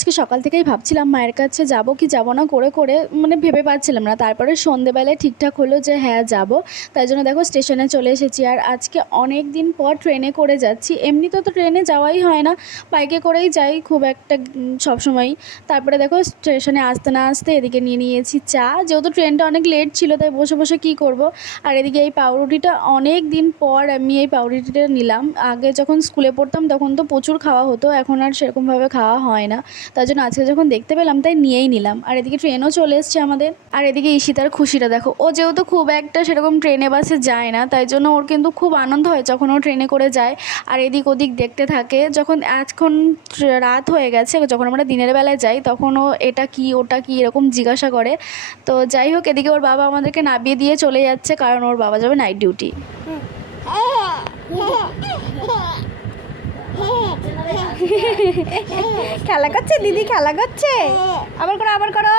আজকে সকাল থেকেই ভাবছিলাম মায়ের কাছে যাব কি যাব না করে করে মানে ভেবে পাচ্ছিলাম না। তারপরে সন্ধেবেলায় ঠিকঠাক হলো যে হ্যাঁ যাব। তাই জন্য দেখো স্টেশনে চলে এসেছি। আর আজকে অনেক দিন পর ট্রেনে করে যাচ্ছি। এমনিতে তো ট্রেনে যাওয়াই হয় না, বাইকে করেই যাই খুব একটা সবসময়ই। তারপরে দেখো স্টেশনে আসতে না আসতে এদিকে নিয়ে নিয়েছি চা, যেহেতু ট্রেনটা অনেক লেট ছিল তাই বসে বসে কী করব। আর এদিকে এই পাউরুটিটা অনেক দিন পর আমি এই পাউরুটিটা নিলাম। আগে যখন স্কুলে পড়তাম তখন তো প্রচুর খাওয়া হতো, এখন আর সেরকমভাবে খাওয়া হয় না। তার জন্য আজকে যখন দেখতে পেলাম তাই নিয়েই নিলাম। আর এদিকে ট্রেনও চলে এসছে আমাদের। আর এদিকে ঈশিতার খুশিটা দেখো, ও যেহেতু খুব একটা সেরকম ট্রেনে বাসে যায় না তাই জন্য ওর কিন্তু খুব আনন্দ হয় যখন ও ট্রেনে করে যায়। আর এদিক ওদিক দেখতে থাকে। যখন এখন রাত হয়ে গেছে, যখন আমরা দিনের বেলায় যাই তখন ও এটা কি ওটা কি এরকম জিজ্ঞাসা করে। তো যাই হোক, এদিকে ওর বাবা আমাদেরকে নামিয়ে দিয়ে চলে যাচ্ছে, কারণ ওর বাবা যাবে নাইট ডিউটি। খেলা করছে দিদি, খেলা করছে। আবার করো, আবার করো।